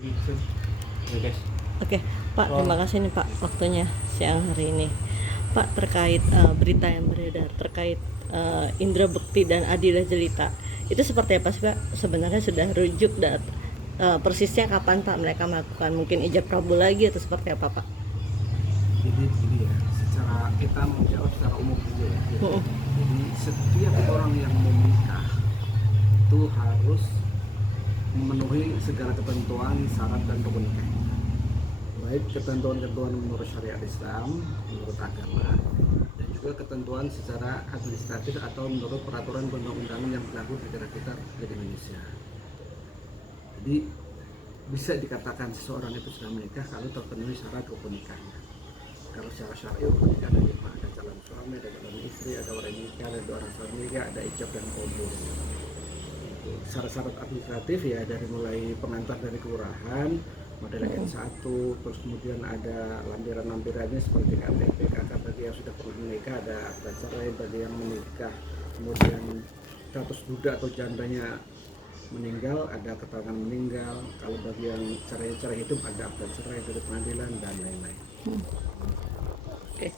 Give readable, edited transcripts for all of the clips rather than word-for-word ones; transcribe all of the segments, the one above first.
Gitu. Ya guys. Oke, Pak, terima kasih nih Pak waktunya siang hari ini. Pak, terkait berita yang beredar terkait Indra Bekti dan Adila Jelita, itu seperti apa sih Pak? Sebenarnya sudah rujuk dan persisnya kapan Pak mereka melakukan mungkin ijab kabul lagi atau seperti apa Pak? Jadi gini ya, secara kita menjawab secara umum dulu ya. Mm-mm. Jadi setiap orang yang mau menikah itu harus memenuhi segala ketentuan, syarat dan rukun nikah. Baik ketentuan-ketentuan menurut syariat Islam, menurut agama, dan juga ketentuan secara administratif atau menurut peraturan perundang-undangan yang berlaku di negara kita di Indonesia. Jadi bisa dikatakan seseorang itu sudah menikah kalau terpenuhi syarat rukun nikahnya. Kalau secara syar'i rukun nikah ada 5, ada calon suami, ada calon istri, ada orang nikah, ada dua orang suami nikah, ada ijab dan qabul. Syarat-syarat administratif ya dari mulai pengantar dari kelurahan, model N1, terus kemudian ada lampiran-lampirannya seperti KTP, KK bagi yang sudah perlu menikah, ada akta cerai bagi yang menikah, kemudian status duda atau jandanya meninggal, ada keterangan meninggal, kalau bagi yang cerai hidup ada akta cerai dari pengadilan dan lain-lain. Oke.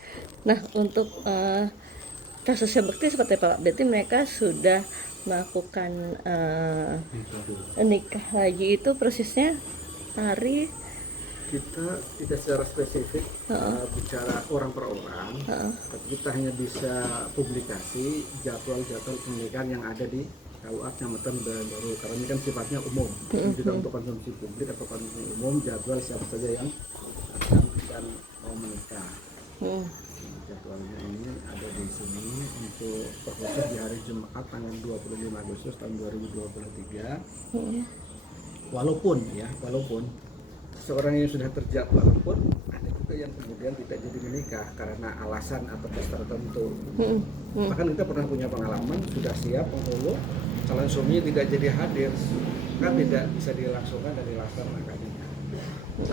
Nah, untuk kasusnya Bekti seperti apa Pak? Berarti mereka sudah melakukan nikah lagi itu persisnya hari. Kita tidak secara spesifik bicara orang per orang, tapi kita hanya bisa publikasi jadwal-jadwal pernikahan yang ada di KUA Kecamatan Baru, karena ini kan sifatnya umum, tidak untuk konsumsi publik atau konsumsi umum, jadwal siapa saja yang akan dan mau menikah. Jadwalnya ini ada di sini untuk terkhusus di hari Jumat tanggal 25 Agustus tahun 2023. Walaupun seorang yang sudah terjadwal pun ada juga yang kemudian tidak jadi menikah karena alasan atau tes tertentu. Bahkan kita pernah punya pengalaman sudah siap penghulu, calon suaminya tidak jadi hadir, kan tidak bisa dilangsungkan dan dilaksanakan nikah.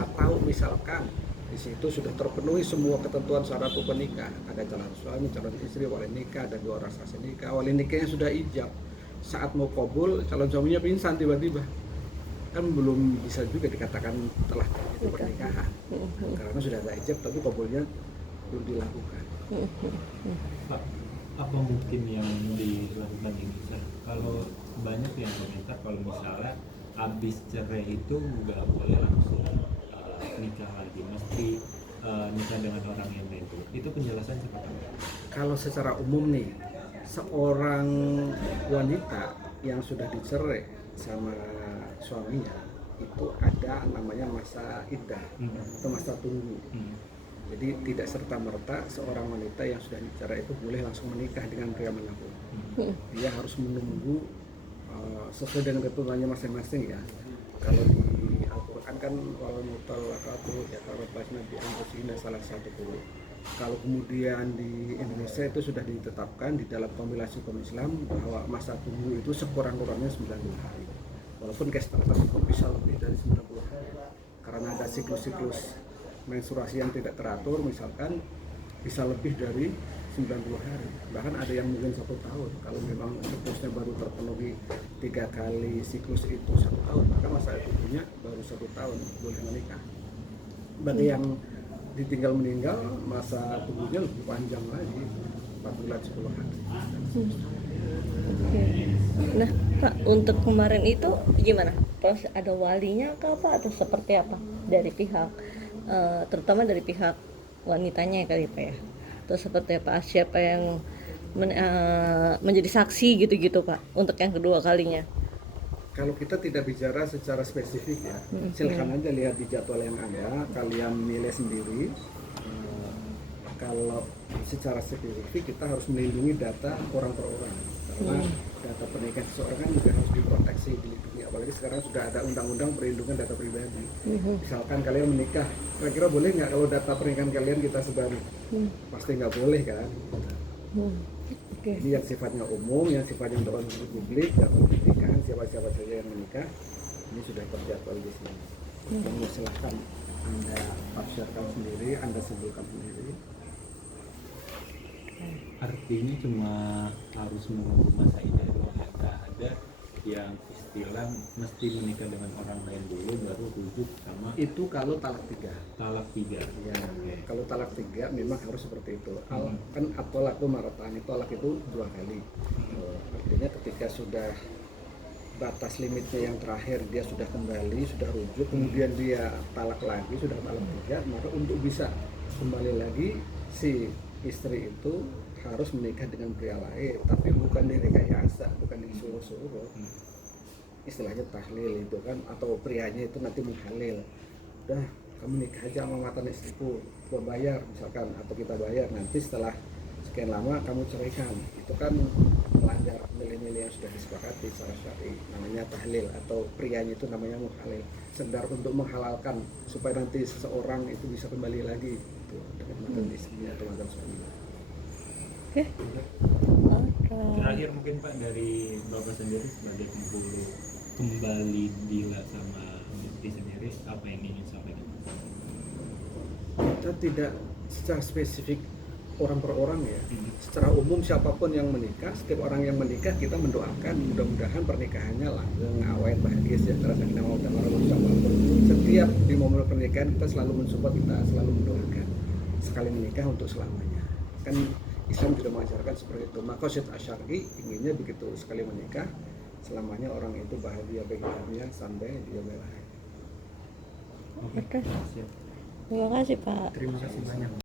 Atau misalkan di situ sudah terpenuhi semua ketentuan syarat rukun nikah, ada calon suami, calon istri, wali nikah, ada dua orang saksi nikah, wali nikahnya sudah ijab, saat mau kabul calon suaminya pingsan tiba-tiba, kan belum bisa juga dikatakan telah terjadi pernikahan karena sudah ada ijab tapi kabulnya belum dilakukan. Pak, apa mungkin yang dilakukan ini? Kalau banyak yang komentar kalau misalnya habis cerai itu nggak boleh langsung nikah lagi, mesti nikah dengan orang yang lain. Itu penjelasan seperti apa? Kalau secara umum nih, seorang wanita yang sudah dicerai sama suaminya itu ada namanya masa iddah atau masa tunggu. Jadi tidak serta-merta seorang wanita yang sudah dicerai itu boleh langsung menikah dengan pria manapun. Dia harus menunggu sesuai dengan ketentuannya masing-masing ya. Kalau di Al-Quran kan wal mutallaqatu yatarabbasna bi anfusihinna salah satu puluh. Kalau kemudian di Indonesia itu sudah ditetapkan di dalam kompilasi hukum Islam bahwa masa tunggu itu sekurang-kurangnya 90 hari. Walaupun case tertentu bisa lebih dari 90 hari. Karena ada siklus-siklus menstruasi yang tidak teratur, misalkan bisa lebih dari 90 hari. Bahkan ada yang mungkin 1 tahun. Kalau memang siklusnya baru terpenuhi 3 kali siklus itu 1 tahun, maka masa tunggunya baru 1 tahun boleh menikah. Bagi yang ditinggal meninggal, masa tunggunya lebih panjang lagi, 4 bulan 10 hari. Oke. Nah, Pak, untuk kemarin itu gimana? Terus ada walinya kah Pak atau seperti apa dari pihak terutama dari pihak wanitanya ya kali Pak ya? Terus seperti apa? Siapa yang menjadi saksi gitu-gitu Pak untuk yang kedua kalinya? Kalau kita tidak bicara secara spesifik ya, silahkan aja lihat di jadwal yang ada, kalian nilai sendiri. Kalau secara spesifik kita harus melindungi data orang per orang, karena data pernikahan seseorang kan juga harus diproteksi, dilindungi. Apalagi sekarang sudah ada undang-undang perlindungan data pribadi. Misalkan kalian menikah, kira-kira boleh nggak kalau data pernikahan kalian kita sebar? Pasti nggak boleh kan? Okay. Ini yang sifatnya umum, yang sifatnya untuk konsumsi publik, data pernikahan siapa-siapa saja yang menikah, ini sudah terjadwal di sini. Yang silahkan Anda tafsirkan sendiri, Anda simpulkan sendiri. Artinya cuma harus menunggu masa iddah doang, nggak ada yang istilah mesti menikah dengan orang lain dulu baru rujuk sama Itu kalau talak 3. talak 3. Ya, Oke. kalau talak 3 memang harus seperti itu. Hmm. Kan atolak itu maratan, tolak itu 2 kali. Artinya ketika sudah batas limitnya yang terakhir dia sudah kembali, sudah rujuk, kemudian dia talak lagi, sudah talak 3, maka untuk bisa kembali lagi si istri itu harus menikah dengan pria lain, tapi bukan direkayasa, bukan disuruh-suruh. Istilahnya tahlil itu kan, atau prianya itu nanti menghalil, udah kamu nikah aja sama mantan istriku, gua bayar misalkan, atau kita bayar, nanti setelah sekian lama kamu ceraikan. Itu kan melanggar nilai-nilai yang sudah disepakati secara syar'i, namanya tahlil, atau prianya itu namanya menghalil, sekedar untuk menghalalkan supaya nanti seseorang itu bisa kembali lagi gitu, dengan mantan istrinya atau mantan suaminya. Oke. Terakhir mungkin Pak, dari Bapak sendiri sebagai penghulu kembali Dila sama Mufti sendiri, apa yang ingin sampaikan? Kita tidak secara spesifik orang per orang ya, secara umum siapapun yang menikah, setiap orang yang menikah kita mendoakan mudah-mudahan pernikahannya langgeng, awet, bahagia, sejahtera, sakinah, mawaddah warahmah siapapun. Setiap di momen pernikahan kita selalu mensupport, kita selalu mendoakan sekali menikah untuk selamanya. Kan Islam juga mengajarkan seperti itu. Maqasid asyari inginnya begitu, sekali menikah selamanya orang itu bahagia bagi hidupnya sampai dia berakhir. Oke. Terima kasih Pak. Terima kasih banyak.